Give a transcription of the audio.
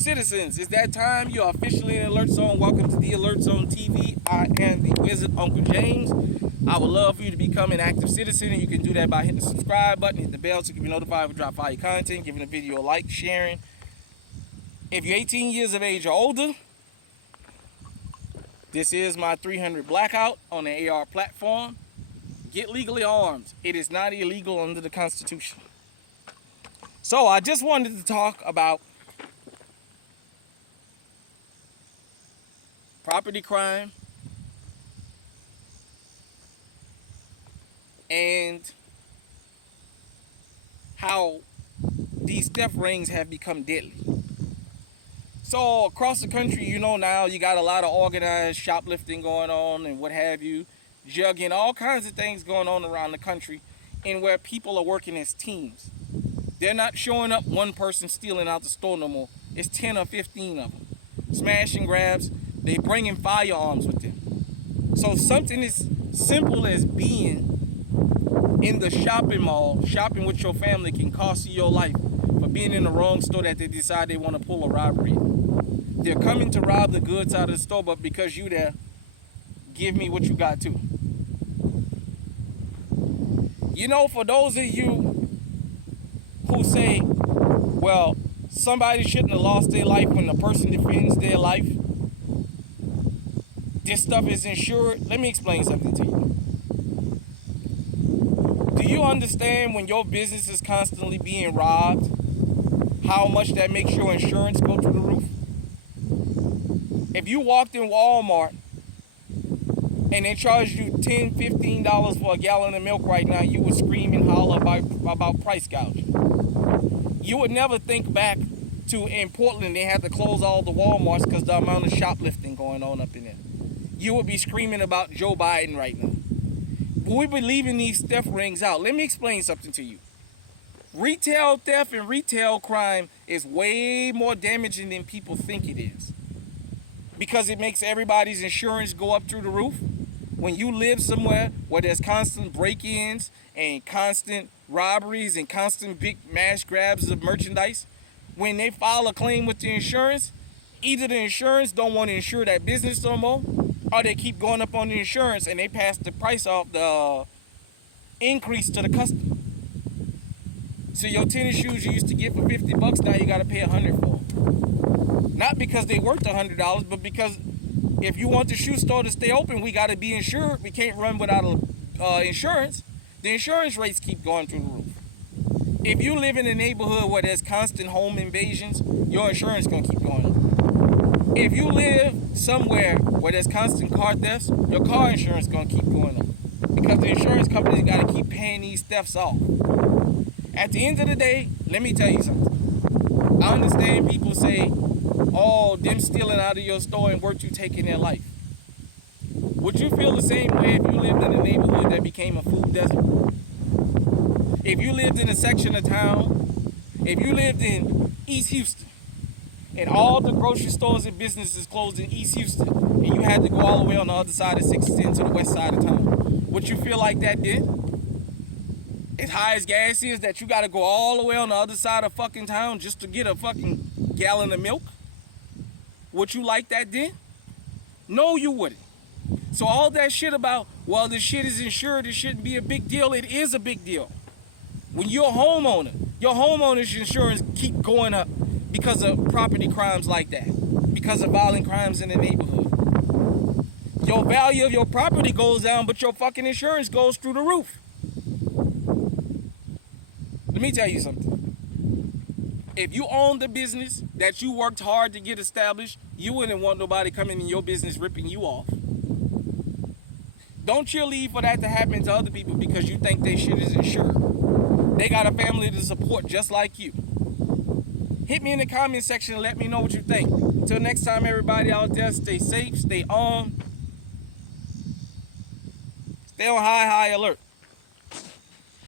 Citizens, it's that time. You are officially in Alert Zone. Welcome to the Alert Zone TV. I am the Wizard, Uncle James. I would love for you to become an active citizen, and you can do that by hitting the subscribe button, hit the bell so you can be notified when we drop fire content, giving the video a like, sharing. If you're 18 years of age or older, this is my 300 blackout on the AR platform. Get legally armed. It is not illegal under the Constitution. So I just wanted to talk about property crime and how these theft rings have become deadly. So across the country, you know, now you got a lot of organized shoplifting going on and what have you, jugging, all kinds of things going on around the country, and where people are working as teams. They're not showing up one person stealing out the store no more. It's 10 or 15 of them. Smash and grabs. They bringing firearms with them. So something as simple as being in the shopping mall, shopping with your family, can cost you your life for being in the wrong store that they decide they want to pull a robbery. They're coming to rob the goods out of the store, but because you there, give me what you got too. You know, for those of you who say, well, somebody shouldn't have lost their life when the person defends their life, this stuff is insured. Let me explain something to you. Do you understand when your business is constantly being robbed, how much that makes your insurance go through the roof? If you walked in Walmart and they charged you $10, $15 for a gallon of milk right now, you would scream and holler about price gouging. You would never think back to, in Portland, they had to close all the Walmarts because the amount of shoplifting going on up in there. You would be screaming about Joe Biden right now. But we be leaving these theft rings out. Let me explain something to you. Retail theft and retail crime is way more damaging than people think it is, because it makes everybody's insurance go up through the roof. When you live somewhere where there's constant break-ins and constant robberies and constant big mass grabs of merchandise, when they file a claim with the insurance, either the insurance don't want to insure that business no more, or they keep going up on the insurance and they pass the price off, the increase to the customer. So your tennis shoes you used to get for 50 bucks, now you got to pay $100 for them. Not because they worth $100, but because if you want the shoe store to stay open, we got to be insured. We can't run without insurance. The insurance rates keep going through the roof. If you live in a neighborhood where there's constant home invasions, your insurance going to keep going up. If you live somewhere where there's constant car thefts, your car insurance is going to keep going up, because the insurance companies got to keep paying these thefts off. At the end of the day, let me tell you something. I understand people say, oh, them stealing out of your store and worth you taking their life. Would you feel the same way if you lived in a neighborhood that became a food desert? If you lived in a section of town, if you lived in East Houston, and all the grocery stores and businesses closed in East Houston, and you had to go all the way on the other side of 610 to the west side of town, would you feel like that did? As high as gas is, that you got to go all the way on the other side of fucking town just to get a fucking gallon of milk? Would you like that then? No, you wouldn't. So all that shit about, well, this shit is insured, it shouldn't be a big deal. It is a big deal. When you're a homeowner, your homeowner's insurance keep going up because of property crimes like that, because of violent crimes in the neighborhood. Your value of your property goes down, but your fucking insurance goes through the roof. Let me tell you something. If you owned the business that you worked hard to get established, you wouldn't want nobody coming in your business ripping you off. Don't cheerlead for that to happen to other people because you think their shit is insured. They got a family to support just like you. Hit me in the comment section and let me know what you think. Until next time, everybody out there, stay safe, stay on. Stay on high alert.